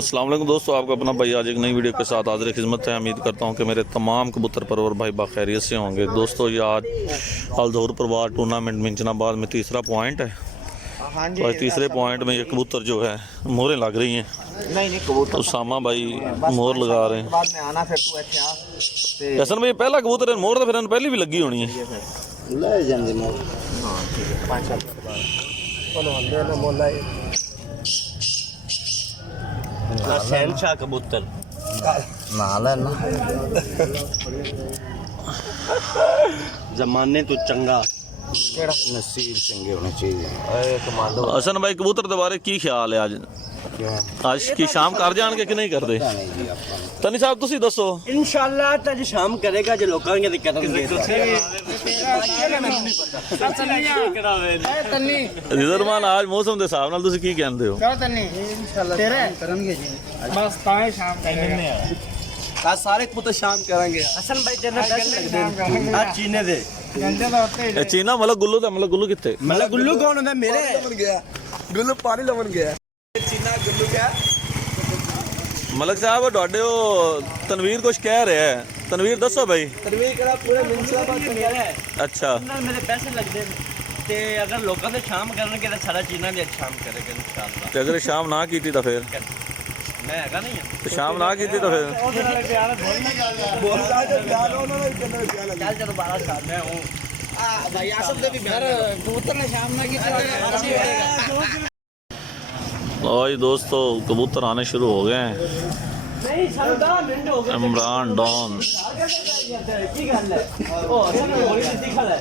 अस्सलाम वालेकुम दोस्तों, आपका अपना भाई आज एक नई वीडियो के साथ हाजिर खिदमत है। उम्मीद करता हूं कि मेरे तमाम कबूतर परवर भाई बाखैरियत से होंगे। दोस्तों ये आज अलजोहर परवार टूर्नामेंट मिंचनाबाद में तीसरा पॉइंट है। तो आज तीसरे पॉइंट में ये कबूतर जो है मोहरें लग रही हैं। तो उसामा भाई मोहर लगा रहे हैं। हसन भाई पहला कबूतर है मोहर तो फिर पहली भी लगी होनी है। शहनशाह कबूतर जमाने तो चंगा नसीब चंगे होने चाहिए। हसन भाई कबूतर के बारे की ख्याल है आज की शाम कर जाएंगे कि नहीं करते? तनी साहब तुसी दसो। इंशाल्लाह तज शाम करेगा जो लोगों के दिक्कत होंगे। रिजरमान आज मौसम के हिसाब नाल तुसी की कहंदे हो? बस ताए शाम करेंगे आज सारे कबूतर शाम करेंगे। हसन भाई तेरे आज चीने दे ए चीना मतलब गुल्लू दा मतलब गुल्लू किथे? मतलब गुल्लू कौन होंदा मेरे लमन गया गुल्लू पानी लमन गया चीना गुल्लू क्या मलक साहब ਤੁਹਾਡੇ ਉਹ ਤਨਵੀਰ ਕੁਝ ਕਹਿ ਰਿਹਾ ਹੈ। ਤਨਵੀਰ ਦੱਸੋ ਭਾਈ। तनवीर करा पूरे मिंचलाबाद में गया है। अच्छा मेरे पैसे लगदे ते अगर लोगों ने शाम करनगे तो सारा चीना भी शाम करेगा इंशाल्लाह। ਤੇ ਅਗਰ ਸ਼ਾਮ ਨਾ ਕੀਤੀ ਤਾਂ ਫਿਰ मैं हैगा नहीं ਤੇ ਸ਼ਾਮ ਨਾ ਕੀਤੀ ਤਾਂ ਫਿਰ बोल रहा है प्यार हो ना इतना प्यार लगा चल चलो 12 साल में हूं भाई आसम दे भी प्यार कबूतर ने शाम ना की लो जी दोस्तों कबूतर आने शुरू हो गए हैं। नहीं साल 10 मिनट हो गए इमरान डॉन की गल है ओ असल में बोली नहीं खड़ा है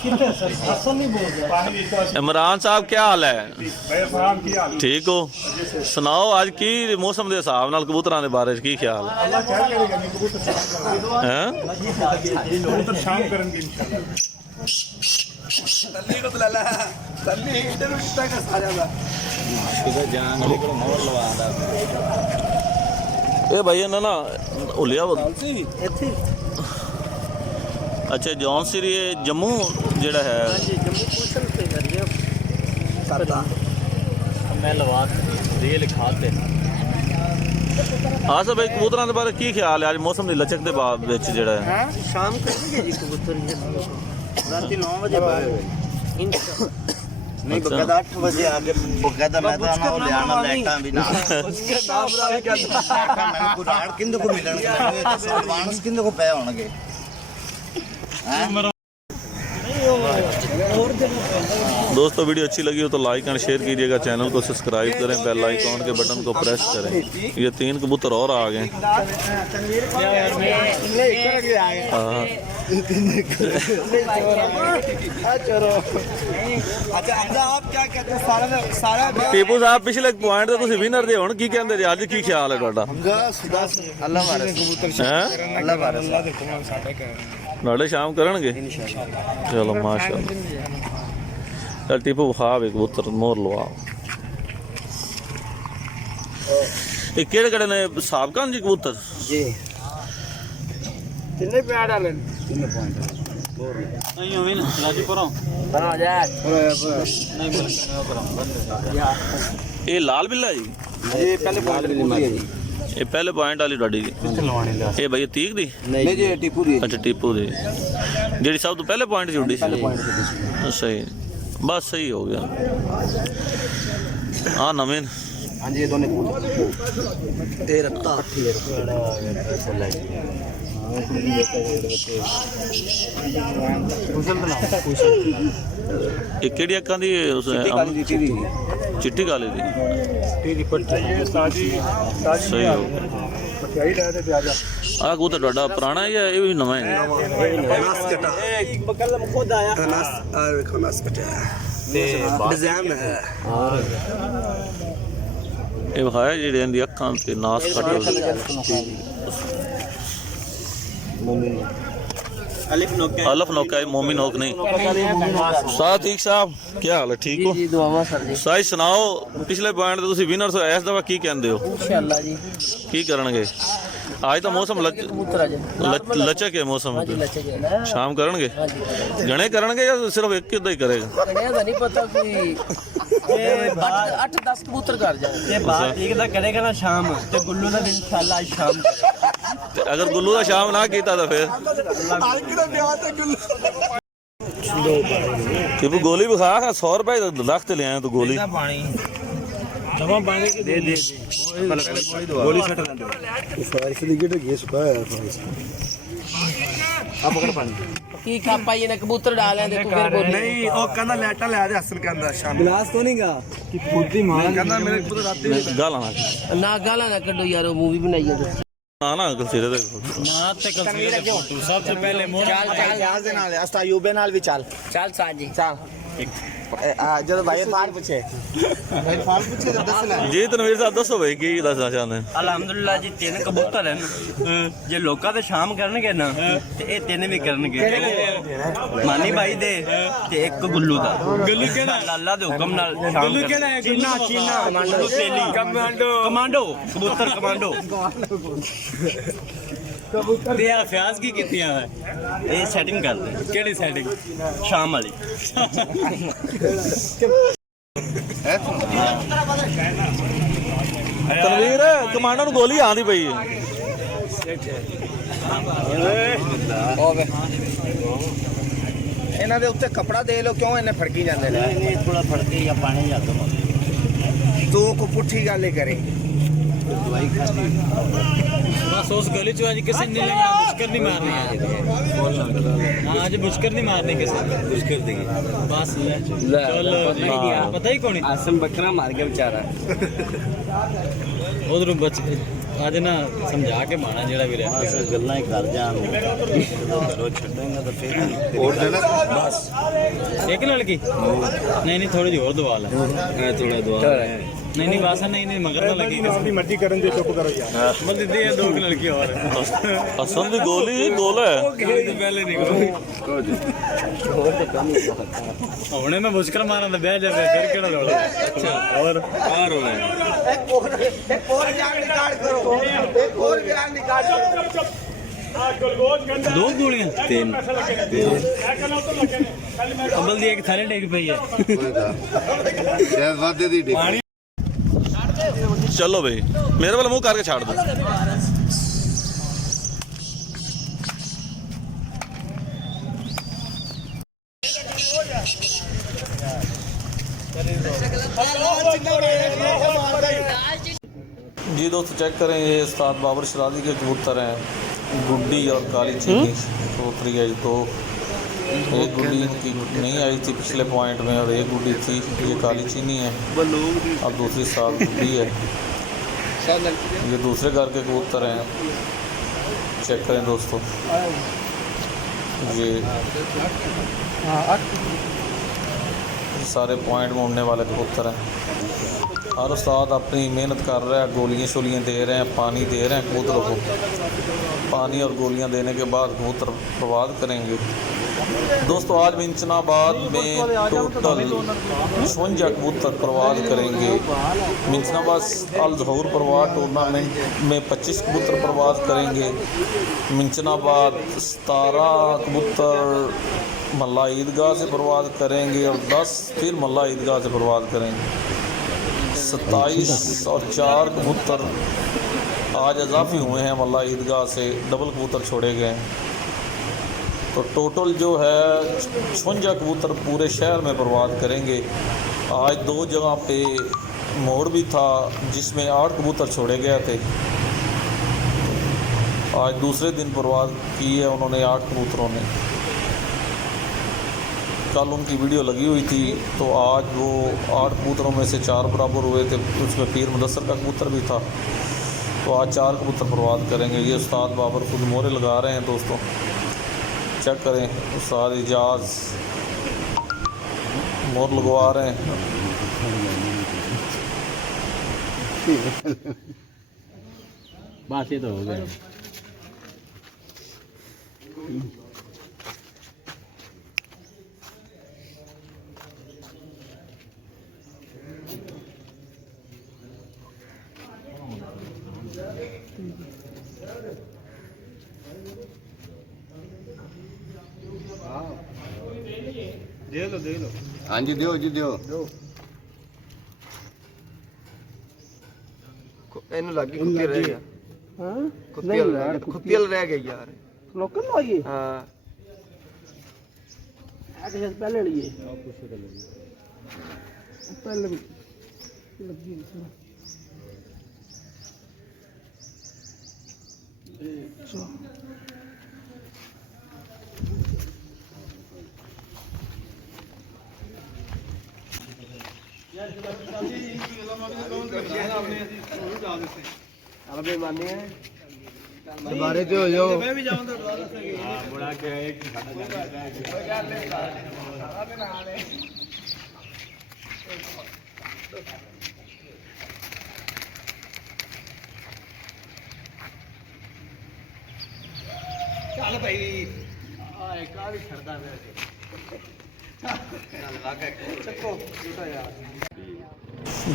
कितने सर असल नहीं बोल रहा। इमरान साहब क्या हाल है? ठीक हो? सुनाओ आज की मौसम के हिसाब नाल कबूतरां दे बारे च की ख्याल है? शाम करेंगे तल्ली को लला तल्ली इधर उठता का सारा दा ए भाई ना हुलिया अच्छा जॉन सिरी जम्मू जेड़ा है मैं लवा रेल खाते हाँ सर भाई कबूतरां दे बारे की ख्याल है आज मौसम की लचक के बाद विच जेड़ा है? शाम करेंगे जी कबूतर रात 9 बजे नहीं बकायदा 8 बजे आके बकायदा मैदान और ले आना लाइटां भी ना उसके नाम राय क्या मैंने को राड किंदे को मिलणगे एडवांस किंदे को पे होणगे दोस्तों वीडियो अच्छी लगी हो तो लाइक एंड शेयर कीजिएगा, चैनल को सब्सक्राइब करें, बेल आइकॉन के बटन को प्रेस करें। ये 3 कबूतर और आ गए। हाँ अच्छा आप क्या कहते हैं सारा टीपू साहब पिछले पॉइंट तो तुम विनर दे हुण की कहंदे जे अज की ख्याल है तुहाडा? अल्लाह मारे हैं अल्लाह मारे नाले शाम करनगे चलो माशाअल्लाह। चल टीपू विखा वे कबूतर मोर लवा। ये केड़े ने साबका जी कबूतर जी कितने प्यार डाले नहीं होवे ना राजू करो बना जा नहीं बोल ये लाल बिल्ला जी ये पहले पॉइंट है जी ये पहले पॉइंट वाली ਤੁਹਾਡੀ ਜੀ ਇਹ ਭਾਈ ਤੀਕ ਦੀ नहीं जी टीपू दी ਅੱਛਾ ਟੀਪੂ ਦੀ ਜਿਹੜੀ ਸਭ ਤੋਂ ਪਹਿਲੇ ਪੁਆਇੰਟ ਜੁੜੀ ਸੀ। ਸਹੀ ਬਸ ਸਹੀ ਹੋ ਗਿਆ। ਆ ਨਵੇਂ हां जी ये दोनों ए रत्ता ਇਹ ਕਿਹੜੀ ਅੱਖਾਂ ਦੀ ਚਿੱਟੀ ਕਾਲੀ ਦੀ ਸਹੀ ਹੋ ਗਿਆ। ਆ ਕਬੂਤਰ ਤੁਹਾਡਾ ਪੁਰਾਣਾ ਹੈ ਜਾਂ ਇਹ ਵੀ ਨਵਾਂ ਹੈ? बकलम खुद आया खनास कटा डिजाइन है ਇਹ ਵਿਖਾਇਆ ਜਿਹੜੇ ਇਹਦੀ ਅੱਖਾਂ ਤੇ ਨਾਸ ਕੱਟ अलिफ नोके अलफ नौका है मोमिन होक नहीं। साथ ठीक साहब क्या हाल है? ठीक हो? जी दुआवा सर जी साई सुनाओ पिछले पॉइंट ਤੇ ਤੁਸੀਂ ਵਿਨਰ ਹੋ ਇਸ ਦਫਾ ਕੀ ਕਹਿੰਦੇ ਹੋ? इंशाल्लाह जी ਕੀ ਕਰਨਗੇ? आज तो मौसम कबूतर आज लचक है मौसम जी लचे गए ना शाम करेंगे हाँ जी गणे करेंगे या सिर्फ एक ही करेगा? कन्या का नहीं पता कोई ਇਹ ਬਾਤ 8-10 ਕਬੂਤਰ ਕਰ ਜਾਣਗੇ ਇਹ ਬਾਤ ਠੀਕ ਦਾ ਕਰੇਗਾ ਨਾ ਸ਼ਾਮ ਤੇ ਗੁੱਲੂ ਦਾ ਦਿਨ ਇਨਸ਼ਾਅੱਲਾ ਅੱਜ ਸ਼ਾਮ ਤੇ ਅਗਰ ਗੁੱਲੂ ਦਾ ਸ਼ਾਮ ਨਾ ਕੀਤਾ ਤਾਂ ਫਿਰ आज के ब्याह ते गुल ਕਿ ਤੂੰ ਗੋਲੀ ਵਿਖਾ 100 ਰੁਪਏ ਦਾ ਲੱਖ ਤੇ ਲਿਆਇਆ ਤੂੰ ਗੋਲੀ ਗੋਲੀ ਸੱਟ ਲੈਂਦੇ फारिस दी गेट गेस पाया फारिस आ पकड़ पानी ਕੀ ਖਾਪਾ ਇਹਨੇ ਕਬੂਤਰ ਡਾਲਿਆਂ ਤੇ ਤੂੰ ਫਿਰ ਬੋਲੀ नहीं ओ कहंदा लेटा ले आ दे असल कहंदा शाम गिलास तो नहीं गा कि खुद ही मार कहंदा मेरे को रात ਗਾਲਾਂ ਨਾ ਨਾ ਗਾਲਾਂ ਨਾ ਕੱਢੋ ਯਾਰ ਉਹ ਮੂਵੀ ਬਣਾਈ ਜਾਂਦੇ ਨਾ ਨਾ ਅਗਲ ਸਿਰੇ ਦੇ ਮਾਂ ਤੇ ਕਲਸੀਰ ਦੇ ਫੋਟੋ ਸਭ ਤੋਂ ਪਹਿਲੇ ਮੋਹ ਚੱਲ ਚੱਲ आज दे नाल अस्ता यूबे नाल भी चल ਚੱਲ ਸਾਜੀ जब भाई फाल पूछे भाई फाल पूछे जब दस ले ਜੀ ਤਨਵੀਰ ਸਾਹਿਬ ਦੱਸੋ ਬਈ ਕੀ ਦੱਸਣਾ ਚਾਹੁੰਦੇ ਅਲਹਮਦੁਲਿਲਾ ਜੀ 3 ਕਬੂਤਰ ਹਨ ਜੇ ਲੋਕਾਂ ਤੇ ਸ਼ਾਮ ਕਰਨਗੇ ਨਾ ਤੇ ਇਹ 3 ਵੀ ਕਰਨਗੇ ਮਾਨੀ ਬਾਈ ਦੇ ਤੇ ਇੱਕ ਗੁੱਲੂ ਦਾ ਗੁੱਲੂ ਕਿਹੜਾ ਅੱਲਾ ਦੇ ਹੁਕਮ ਨਾਲ ਸ਼ਾਮ ਗੁੱਲੂ ਕਿਹੜਾ ਚੀਨਾ ਚੀਨਾ ਕਮਾਂਡੋ ਤੇਲੀ ਕਮਾਂਡੋ ਕਬੂਤਰ ਕਮਾਂਡੋ ਤੇ ਆ ਫਿਆਜ਼ ਕੀ ਕੀਤੀਆਂ ਹੈ ਇਹ ਸੈਟਿੰਗ ਕਰਦੇ ਕਿਹੜੀ ਸੈਟਿੰਗ ਸ਼ਾਮ ਵਾਲੀ ਤਨਵੀਰ ਕਮਾਂਡੋ ਨੂੰ ਗੋਲੀ ਆਂਦੀ ਪਈ ਹੈ ਇਹਨਾਂ ਦੇ ਉੱਤੇ ਕਪੜਾ ਦੇ ਲੋ ਕਿਉਂ ਇਹਨੇ ਫੜਕੀ ਜਾਂਦੇ ਨੇ ਇਹ ਥੋੜਾ ਫੜਕੇ ਜਾਂ ਪਾਣੀ ਜਾਂਦਾ ਤੂੰ ਕੋ ਪੁੱਠੀ ਗੱਲ ਹੀ ਕਰੇ बस उस गली चो आज किसी ने लेना मुश्किल नहीं मारनी है आज मुश्किल नहीं मारनी किसी ने मुश्किल देगी बस चलो पता ही कौन ਆਸਮ ਬੱਕਰਾ ਮਾਰ ਗਿਆ ਵਿਚਾਰਾ उधर बच आज ना समझा के मारना जेड़ा भी रहा ਗੱਲਾਂ ਹੀ ਕਰ ਜਾਣ ਘਰੋਂ ਛੱਡੇਗਾ ਤਾਂ ਫੇਰ ਹੋਰ ਦੇਣਾ ਬਸ एक लड़की नहीं नहीं थोड़ी जी और दवा ला थोड़ा दवा नहीं बस नहीं मगर ना लगी ਆਪਣੀ ਮਰਜ਼ੀ ਕਰਨ ਦੇ ਚੁੱਪ ਕਰੋ ਯਾਰ बस दीदी है 2 लड़की और ਹਸਨ ਦੀ ਗੋਲੀ ਗੋਲ ਹੈ पहले नहीं हमने मैं मुश्किल मारा था बह जाए फिर केड़ा रोला अच्छा और आ रोला ਇੱਕ ਹੋਰ ਜਾਗ ਨਿਕਾਲ ਕਰੋ ਇੱਕ ਹੋਰ ਗਿਰਾਨ ਨਿਕਾਲ ਕਰੋ 2 गोलियां 3 अबल दी एक थाले डेग पई है ਸ਼ਾਇਦ ਵਾਦੇ ਦੀ ਚਲੋ ਬਈ ਮੇਰੇ ਵੱਲ ਮੂੰਹ ਕਰਕੇ ਛੱਡ ਦੋ जी दोस्तों चेक करें ये उस्ताद बाबर शराजी के कबूतर हैं गुड्डी और काली चीनी कबूतरी आई तो एक गुड्डी इनकी नहीं आई थी पिछले पॉइंट में और एक गुड्डी थी ये काली चीनी है अब दूसरी सात गुड्डी है ये दूसरे घर के कबूतर हैं चेक करें दोस्तों ये सारे पॉइंट में उड़ने वाले कबूतर हैं हर उस्ताद अपनी मेहनत कर रहा है गोलियाँ शोलियाँ दे रहे हैं पानी दे रहे हैं कबूतरों को पानी और गोलियाँ देने के बाद कबूतर प्रवाद करेंगे दोस्तों आज मिंचनाबाद में टोटल 56 कबूतर प्रवाद करेंगे मिंचनाबाद अल ज़हूर प्रवाद टूर्नामेंट में 25 कबूतर प्रवाद करेंगे मिंचनाबाद 17 कबूतर मल्ला ईदगाह से प्रवाद करेंगे और 10 फिर मल्ला ईदगाह से प्रवाद करेंगे 27 और 4 कबूतर आज इजाफी हुए हैं मल्ला ईदगाह से डबल कबूतर छोड़े गए तो टोटल जो है 56 कबूतर पूरे शहर में प्रवाद करेंगे आज 2 जगह पे मोड़ भी था जिसमें 8 कबूतर छोड़े गए थे आज दूसरे दिन प्रवाद की है उन्होंने 8 कबूतरों ने कल उनकी वीडियो लगी हुई थी तो आज वो 8 कबूतरों में से 4 बराबर हुए थे उसमें पीर मुदस्सर का कबूतर भी था तो आज 4 कबूतर प्रवाद करेंगे ये उस्ताद बाबर खुद मोहरे लगा रहे हैं दोस्तों चेक करें उस्ताद इजाज़ मोहर लगवा रहे हैं बस ये तो हो गया हाँ जी दियो जी दियो ਇਹਨੂੰ ਲੱਗ ਗਈ ਕੁੱਤੀ ਰਹਿ ਗਿਆ ਹਾਂ ਕੁੱਤੀ ਰਹਿ ਗਿਆ ਯਾਰ ਲੋਕਲ ਨੂੰ ਆਈਏ ਹਾਂ ਆ ਕੇ ਪਹਿਲੇ ਲਈਏ ਪਹਿਲੇ ਲੱਗੀ ਸੋ बारे तो हो जाओ मैं भी जाऊं तो बड़ा क्या है चल भाई एक आ भी छड़दा है चल लागे चको झूठा यार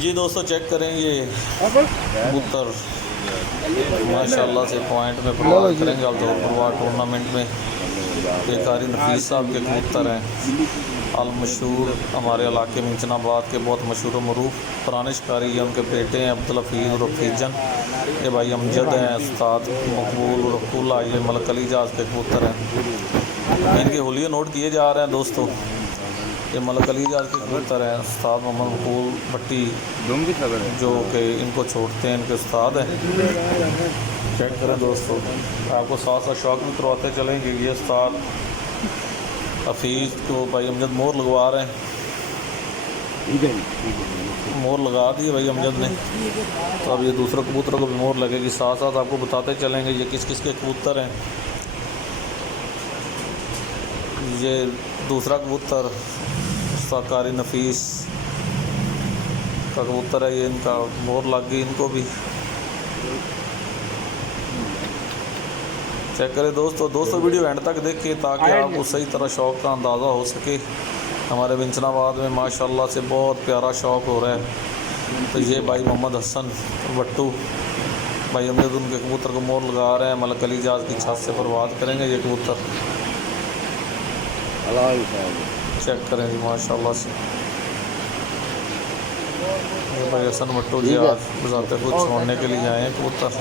जी दोस्तों चेक करें ये कबूतर माशाल्लाह से पॉइंट में परवाज़ करेंगे अल्दौर परवार टूर्नामेंट में। ये कारी नफीस साहब के कबूतर हैं अल मशहूर हमारे इलाके में इंचनाबाद के बहुत मशहूर मरूफ पुराने शिकारी हैं। उनके बेटे हैं अब्दुल हफीज़ और हफीजन, ये भाई अमजद हैं, उस्ताद मकबूल और अब्दुल्ला, ये मलक अली जाज के कबूतर हैं। इनके हुलिये नोट किए जा रहे हैं दोस्तों। ये मलक अली जाज के कबूतर हैं, उस्ताद मोहम्मद मकबूल भट्टी जो कि इनको छोड़ते हैं, इनके उस्ताद हैं। चेक करें दोस्तों, आपको साथ साथ शौक भी करवाते चलेंगे। ये उस्ताद हफीज़ को भाई अमजद मोर लगवा रहे हैं, मोर लगा दिए भाई अमजद ने। तो अब ये दूसरे कबूतरों को भी मोर लगेगी। साथ साथ आपको बताते चलेंगे ये किस किस के कबूतर हैं। ये दूसरा कबूतर कारी नफीस का कबूतर है, ये इनका मोर लग गई इनको भी। चेक करें दोस्तों वीडियो एंड तक देखिए ताकि आपको सही तरह शौक़ का अंदाज़ा हो सके। हमारे विंचनाबाद में माशाल्लाह से बहुत प्यारा शौक़ हो रहा है। तो ये भाई मोहम्मद हसन भट्टू भाई अमजद उनके कबूतर को मोर लगा रहे हैं। मलक अली जाज की छत से परवाज़ करेंगे ये कबूतर। चेक करें जी माशाल्लाह से ये भाई हसन भट्टू जी आज बजाते खुद छोड़ने के लिए आए हैं कबूतर।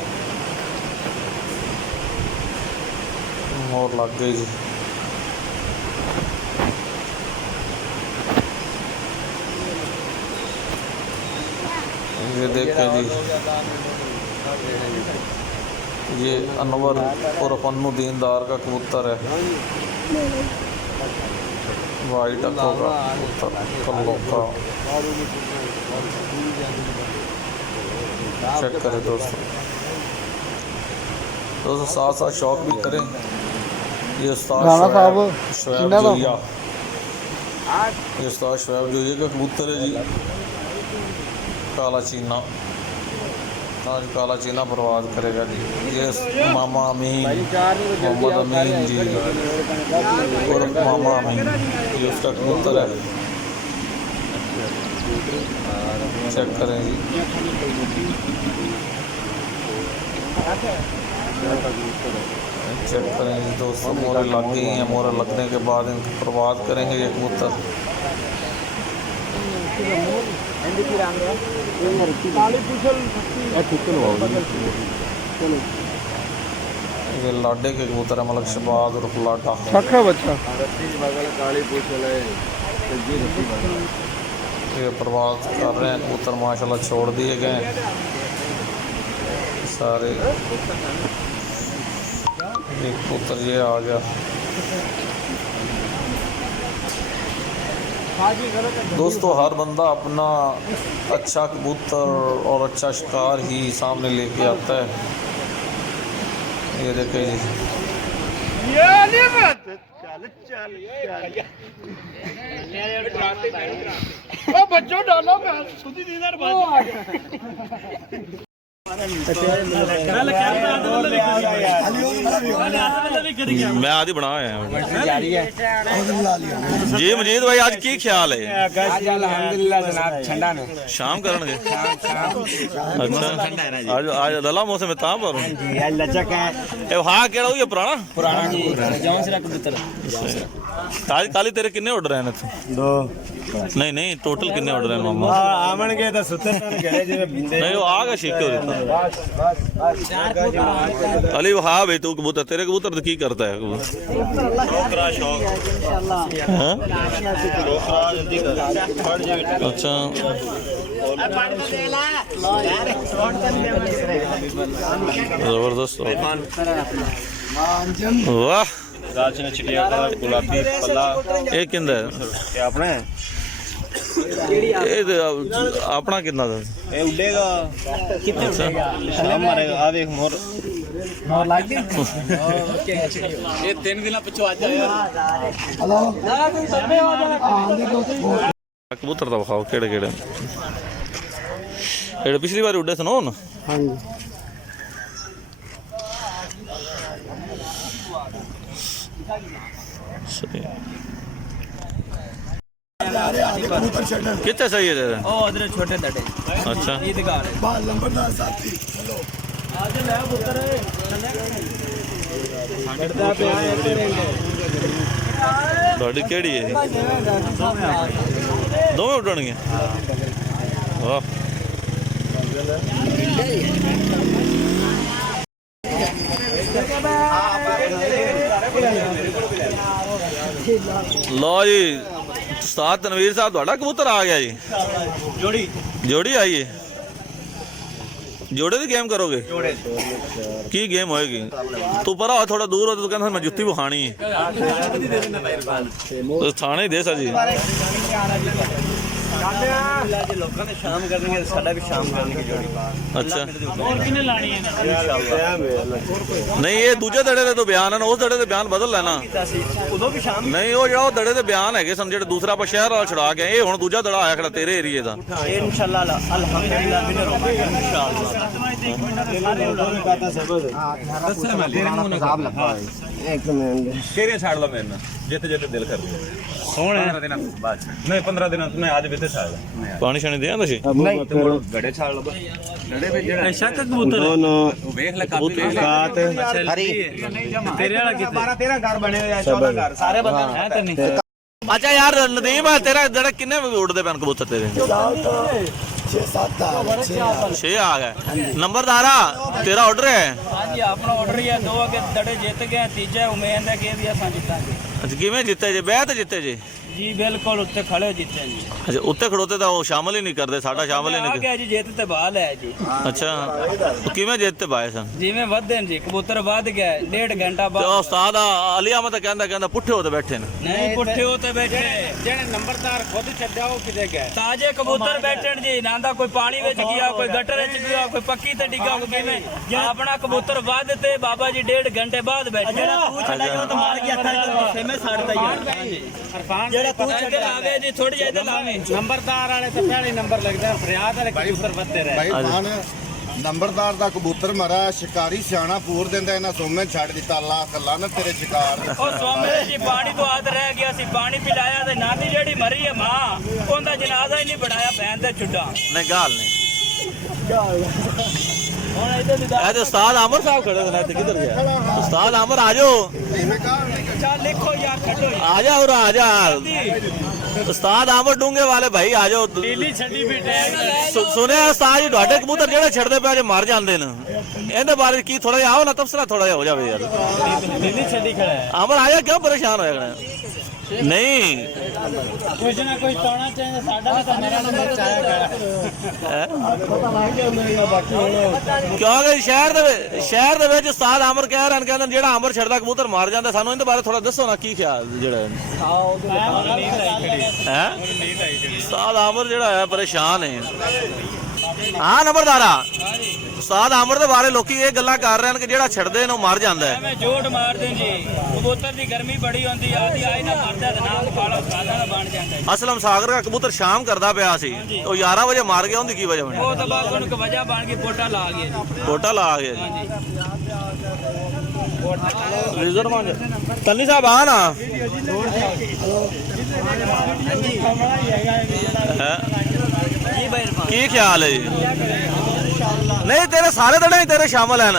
मोर लग गई जी। ये देखें जी, ये अनवर और फन्नुद्दीनदार का कबूतर है, वाइट अखों का कल्लों का। चेक करें दोस्तों साथ साथ शौक भी करें। ये उस्ताद शोएब जोया, ये उस्ताद शोएब जोया का कबूतर है जी, काला चीना। आज काला चीना परवाज़ करेगा जी। ये मामा अमीन मोहम्मद अमीन जी और मामा अमीन ये उसका कबूतर है। चेक करें जी, चेक करें जी दोस्तों, मोरे लग गई हैं। मोरे लगने के बाद इनकी परवाज़ करेंगे ये कबूतर। ये लाडे के कबूतर है, मलक शबाज और लाडा बच्चा। ये परवाज़ कर रहे हैं कबूतर माशाल्लाह, छोड़ दिए गए सारे। एक कबूतर ये आ गया दोस्तों। हर बंदा अपना अच्छा कबूतर और अच्छा शिकार ही सामने लेके आता है। ये देखें जी, बच्चों डालो मैं आज ही बना आया हूँ। जी मजीद भाई आज की ख्याल है? अल्हम्दुलिल्लाह जनाब ठंडा ने शाम करेंगे? अच्छा आज आज अदला मौसम है तां पर जी लचक है ए हाँ केड़ा हुई पुराना पुराना जी जौन सिरा कबूतर आज काली तेरे किन्ने ऑर्डर हैं इत्थे? दो नहीं नहीं टोटल किन्ने ऑर्डर हैं मामा? आमन के तो सुते गए जिवे बिंदे नहीं वो आगा शीके हो रहा अली हाँ भाई तू कबूतर तेरे कबूतर तो की करता है कबूतर हाँ? अच्छा जबरदस्त वाह राजन चिड़िया का गुलाबी पल्ला ਇਹ ਕਿੰਦਾ ਹੈ? ਇਹ ਆਪਣਾ ਹੈ ਇਹ ਤੇ ਆਪਣਾ ਕਿੰਨਾ ਦਾ? ਇਹ ਉੱਡੇਗਾ ਕਿੱਥੇ ਉੱਡੇਗਾ ਸ਼ਾਮ ਮਾਰੇਗਾ ਆ ਵੇਖ ਮੋਰ ਇਹ 3 ਦਿਨਾਂ ਪਿੱਛੋਂ ਅੱਜ ਆਇਆ ਕਬੂਤਰ ਦਾ ਵਿਖਾਓ ਕਿਹੜੇ ਕਿਹੜੇ ਜਿਹੜੇ ਪਿਛਲੀ ਵਾਰ ਉੱਡੇ ਸਨ ਹੁਣ? ਹਾਂਜੀ ਸਹੀ ਕਿੱਥੇ ਸਹੀ ਹੈ ਤੇਰਾ? ਉਹ ਉਧਰ ਛੋਟੇ ਡੱਡੇ ਅੱਛਾ ਈਦਗਾਹ ਬਾਲ ਨੰਬਰਦਾਰ ਸਾਥੀ ਅੱਜ ਲੈ ਪੁੱਤਰ ਖੜਦਾ ਪਿਆ ਹੈ ਤੁਹਾਡੀ ਕਿਹੜੀ ਹੈ? ਦੋਵੇਂ ਉੱਡਣਗੇ ਵਾਹ ਲਓ ਜੀ ਉਸਤਾਦ ਤਨਵੀਰ ਸਾਹਿਬ ਤੁਹਾਡਾ ਕਬੂਤਰ ਆ ਗਿਆ ਜੀ ਜੋੜੀ ਆਈ ਹੈ जोड़े की गेम करोगे की गेम होएगी तू परा हो थोड़ा दूर हो तो कहना मैं जुत्ती बुखानी है तो थाने दे सा जी ਲੋਕਾਂ ਨੇ ਸ਼ਾਮ ਕਰਨਗੇ ਸਾਡਾ ਵੀ ਸ਼ਾਮ ਕਰਨਗੇ ਜੋੜੀ अच्छा ਹੋਰ ਕਿਨੇ ਲਾਣੀ ਹੈ नहीं ये दूजे दड़े दे तो बयान है ना उस दड़े दे बयान बदल लेना ਉਦੋਂ ਵੀ ਸ਼ਾਮ नहीं वो जो दड़े दे बयान है सन जेड़े दूसरा आप शहर वाला छुड़ा के ये हुण दूजा दड़ा आया खड़ा तेरे एरिए दा ਇਹ ਇਨਸ਼ਾਅੱਲਾ ਅਲਹਮਦੁਲਿल्लाह ਵਿਨਰ ਹੋਵਾਂਗੇ ਇਨਸ਼ਾਅੱਲਾ ਇੱਕ ਮਿੰਟ ਕਿਹੜੇ ਛਾੜ ਲਾ ਮੇਰੇ ਨਾਲ ਜਿੱਥੇ ਜਿੱਥੇ ਦਿਲ ਕਰਦਾ ਹੁਣ 15 ਦਿਨਾਂ ਬਾਅਦ ਨਹੀਂ 15 ਦਿਨਾਂ ਤੋਂ ਮੈਂ ਅੱਜ ਵੀ ਤੇ ਛਾੜ ਲਾ पानी शानी दे सी ਨਹੀਂ ਗੜੇ ਛਾੜ ਲਾ ਗੜੇ ਵਿੱਚ ਜਿਹੜਾ ਸ਼ੱਕ ਕਬੂਤਰ ਵੇਖ ਲੈ ਕਾਪੀ ਵੇਖ ਲੈ ਹਰੀ ਤੇਰੇ ਵਾਲਾ ਕਿਤੇ 12 13 ਘਰ ਬਣੇ ਹੋਏ ਆ 14 ਘਰ ਸਾਰੇ ਬੰਦੇ ਹੈ ਤਾਂ ਨਹੀਂ अच्छा यार नदीम है तेरा जरा किन्ने उड़दे पैन कबूतर तेरे 6 आ गए नंबरदारा तेरा ऑर्डर है ਹਾਂਜੀ ਆਪਣਾ ਆਰਡਰ ਹੀ ਹੈ ਦੋ ਅਗੇ ਦੜੇ ਜਿੱਤ ਗਏ ਤੀਜਾ ਉਮੀਦ ਹੈ ਕਿ ਵੀ ਅਸਾਂ ਜਿੱਤਾਂਗੇ अच्छा किवें जीते जे बैत जीते जे ਜੀ ਬਿਲਕੁਲ ਉੱਤੇ ਖੜੇ ਜਿੱਤੇ ਜੀ अच्छा उत्ते खड़ोते तो शामिल ही नहीं करते साडा शामिल ही ਆ नहीं ਗਿਆ ਜੀ ਜਿੱਤ ਤੇ ਬਾਲ ਹੈ ਜੀ अच्छा तो किवें जीतते पाए सन ਜਿਵੇਂ ਵਧਦੇ ਨੇ ਜੀ ਕਬੂਤਰ ਵੱਧ ਗਿਆ 1.5 ਘੰਟਾ ਤੇ ਬਾਅਦ ਉਸਤਾਦ ਅਲੀ ਅਹਿਮਦ ਕਹਿੰਦਾ ਪੁੱਠੇ ਹੋ ਤੇ ਬੈਠੇ ਨੇ ਨਹੀਂ ਪੁੱਠੇ ਹੋ ਤੇ ਬੈਠੇ ਜਿਹੜੇ ਨੰਬਰਦਾਰ ਖੁਦ ਛੱਡਿਆ ਉਹ ਕਿਤੇ ਗਏ ਤਾਜੇ ਕਬੂਤਰ ਬੈਠਣ ਜੀ ਨਾ ਦਾ ਕੋਈ ਪਾਣੀ ਵਿੱਚ ਗਿਆ ਕੋਈ ਗਟਰ ਵਿੱਚ ਗਿਆ ਕੋਈ ਪੱਕੀ ਤੇ ਡਿੱਗਾ ਕੋਈ ਕਿਵੇਂ ਆਪਣਾ ਕਬੂਤਰ ਵੱਧ ਤੇ ਬਾਬਾ ਜੀ 1.5 ਘੰਟੇ ਬਾਅਦ ਬੈਠੇ ਜਿਹੜਾ ਤੂੰ ਛੱਡਿਆ ਉਹ ਤਾਂ ਮਾਰ ਗਿਆ ਥਾ ਸੇਮੇ ਸਾੜਦਾ ਯਾਰ ਜਿਹੜਾ ਤੂੰ ਛੱਡਿਆ ਆਵੇ ਜੀ ਥੋੜੀ ਜਿਹੀ ਤੇ ਲਾਵੇਂ ਨੰਬਰਦਾਰ ਵਾਲੇ ਤਾਂ ਪਹਿਲੇ ਨੰਬਰ ਲੱਗਦਾ ਫਰਿਆਦ ਵਾਲੇ ਕਬੂਤਰ ਵੱਧਦੇ ਰਹੇ ਭਾਈ ਮਾਨ ਨੰਬਰਦਾਰ ਦਾ ਕਬੂਤਰ ਮਰਾ ਸ਼ਿਕਾਰੀ ਸਿਆਣਾ ਪੂਰ ਦਿੰਦਾ ਇਹਨਾਂ ਸੋਮੇ ਛੱਡ ਦਿੱਤਾ ਅੱਲਾ ਕੱਲਾ ਨਾ ਤੇਰੇ ਸ਼ਿਕਾਰ ਦੀ। ਉਹ ਸੋਮੇ ਜੀ ਪਾਣੀ ਤੋਂ ਆਦ ਰਹਿ ਗਿਆ ਸੀ ਪਾਣੀ ਪਿਲਾਇਆ ਤੇ ਨਾਨੀ ਜਿਹੜੀ ਮਰੀ ਹੈ ਮਾਂ ਉਹਦਾ ਜਨਾਜ਼ਾ ਹੀ ਨਹੀਂ ਬਣਾਇਆ ਭੈਣ ਦੇ ਛੁੱਡਾ ਨਹੀਂ ਗਾਲ ਨਹੀਂ ਹੁਣ ਇਹਦੇ ਦੀ ਇਹ ਤੇ ਉਸਤਾਦ ਆਮਰ ਸਾਹਿਬ ਖੜੇ ਨੇ ਇੱਥੇ ਕਿੱਧਰ ਗਿਆ ਉਸਤਾਦ ਆਮਰ ਆ ਜਾਓ ਚੱਲ ਲਿਖੋ ਯਾਰ ਖੱਡੋ ਆ ਜਾ ਉਰਾ ਆ ਜਾ ਉਸਤਾਦ ਆਮਰ ਡੂੰਗੇ ਵਾਲੇ ਭਾਈ ਆ ਜਾਓ ਢੀਲੀ ਛੱਡੀ ਵੀ ਟੈਗ ਸੁਣਿਆ ਉਸਤਾਦ ਜੀ ਤੁਹਾਡੇ ਕਬੂਤਰ ਜਿਹੜੇ ਛੱਡਦੇ ਪਏ ਜੇ ਮਰ ਜਾਂਦੇ ਨੇ ਇਹਦੇ ਬਾਰੇ ਕੀ ਥੋੜਾ ਜਿਹਾ ਆਓ ਨਾ ਤਫਸਰਾ ਥੋੜਾ ਜਿਹਾ ਹੋ ਜਾਵੇ ਯਾਰ ਢੀਲੀ ਛੱਡੀ ਖੜਾ ਹੈ ਆਮਰ ਆ ਜਾ ਕਿਉਂ ਪਰੇਸ਼ਾਨ ਹੋਇਆ ਖੜਾ ਨਹੀਂ ਕੁਝ ਨਾ ਕੁਝ ਪਾਉਣਾ ਚਾਹੀਦਾ ਸਾਡਾ ਵੀ ਤਾਂ ਮੇਰਾ ਨੰਬਰ ਚਾਹਿਆ ਗਿਆ ਕਿਉਂਕਿ ਸ਼ਹਿਰ ਦੇ ਵਿੱਚ ਉਸਤਾਦ ਆਮਰ ਕਹਿ ਰਹੇ ਨੇ ਕਹਿੰਦੇ ਜਿਹੜਾ ਆਮਰ ਛੱਡਦਾ ਕਬੂਤਰ ਮਾਰ ਜਾਂਦਾ ਸਾਨੂੰ ਇਹਦੇ ਬਾਰੇ ਥੋੜਾ ਦੱਸੋ ਨਾ ਕੀ ਖਿਆਲ ਜਿਹੜਾ ਹੈ ਉਸਤਾਦ ਆਮਰ ਜਿਹੜਾ ਹੈ ਪਰੇਸ਼ਾਨ ਹੈ ਹਾਂ ਨੰਬਰਦਾਰਾ ਉਸਤਾਦ ਆਮਰ ਦੇ ਬਾਰੇ ਲੋਕੀ ਇਹ ਗੱਲਾਂ ਕਰ ਰਹੇ ਹਨ ਕਿ ਜਿਹੜਾ ਛੱਡਦੇ ਨੇ ਉਹ ਮਰ ਜਾਂਦਾ ਹੈ। ਐਵੇਂ ਝੂਠ ਮਾਰਦੇ ਜੀ। ਕਬੂਤਰ ਦੀ ਗਰਮੀ ਬੜੀ ਹੁੰਦੀ ਆਦੀ ਆਈ ਨਾ ਮਰਦਾ ਤੇ ਨਾਲ ਖਾਲਾ ਉਸਤਾਦਾਂ ਦਾ ਬਣ ਜਾਂਦਾ ਜੀ। ਅਸਲਮ ਸਾਗਰ ਦਾ ਕਬੂਤਰ ਸ਼ਾਮ ਕਰਦਾ ਪਿਆ ਸੀ, ਉਹ 11 ਵਜੇ ਮਾਰ ਗਿਆ, ਉਹਦੀ ਕੀ ਵਜ੍ਹਾ ਬਣੀ? ਉਹ ਤਾਂ ਬਾਅਦ ਉਹਨੂੰ ਇੱਕ ਵਜ੍ਹਾ ਬਣ ਗਈ, ਪੋਟਾ ਲਾ ਗਿਆ ਜੀ। ਕੋਟਾ ਲਾ ਗਿਆ ਜੀ। ਰਿਜ਼ਰ ਮੰਜ ਤੰਨੀ ਸਾਹਿਬ ਆ ਨਾ ਹੈ ਜੀ ਭਾਈ ਇਰਫਾਨ ਕੀ ਖਿਆਲ ਹੈ ਜੀ? ਨਹੀਂ ਤੇਰੇ ਸਾਰੇ ਦੜੇ ਹੀ ਤੇਰੇ ਸ਼ਾਮਲ ਹਨ।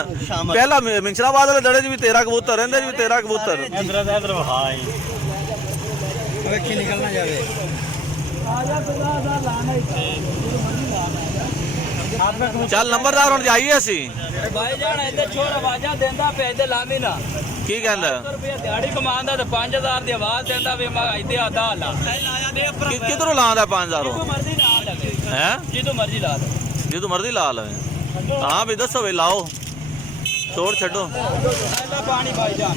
ਪਹਿਲਾਂ ਮਿੰਚਰਾਬਾਦ ਵਾਲੇ ਦੜੇ 'ਚ ਵੀ ਤੇਰਾ ਕਬੂਤਰ ਰਹਿੰਦੇ ਜੀ, ਤੇਰਾ ਕਬੂਤਰ ਵੇਖੀ ਨਿਕਲਣਾ ਜਾਵੇ। ਚੱਲ ਨੰਬਰਦਾਰ ਹੁਣ ਜਾਈਏ ਅਸੀਂ। ਭਾਈ ਜਾਨ ਇੱਥੇ ਛੋੜ ਆਵਾਜ਼ਾਂ ਦਿੰਦਾ ਪਿਆ, ਇੱਥੇ ਲਾਮੀ ਨਾ ਕੀ ਕਹਿੰਦਾ? ਰੁਪਏ ਦਿਹਾੜੀ ਕਮਾਉਂਦਾ ਤੇ 5000 ਦੀ ਆਵਾਜ਼ ਦਿੰਦਾ ਵੀ ਮੈਂ ਇੱਥੇ ਆਦਾ ਲਾ ਕਿਧਰੋਂ ਲਾਉਂਦਾ 5000? ਜਦੋਂ ਮਰਜ਼ੀ ਲਾ ਲਵੇ ਹੈ ਜਦੋਂ ਮਰਜ਼ੀ ਲਾ ਦੇ। ਜਦੋਂ ਮਰਜ਼ੀ ਲਾ ਲਵੇ। ਹਾਂ ਵੀ ਦੱਸੋ ਵੀ ਲਾਓ, ਤੋੜ ਛੱਡੋ। ਪਾਣੀ ਭਾਈ ਜਾਨ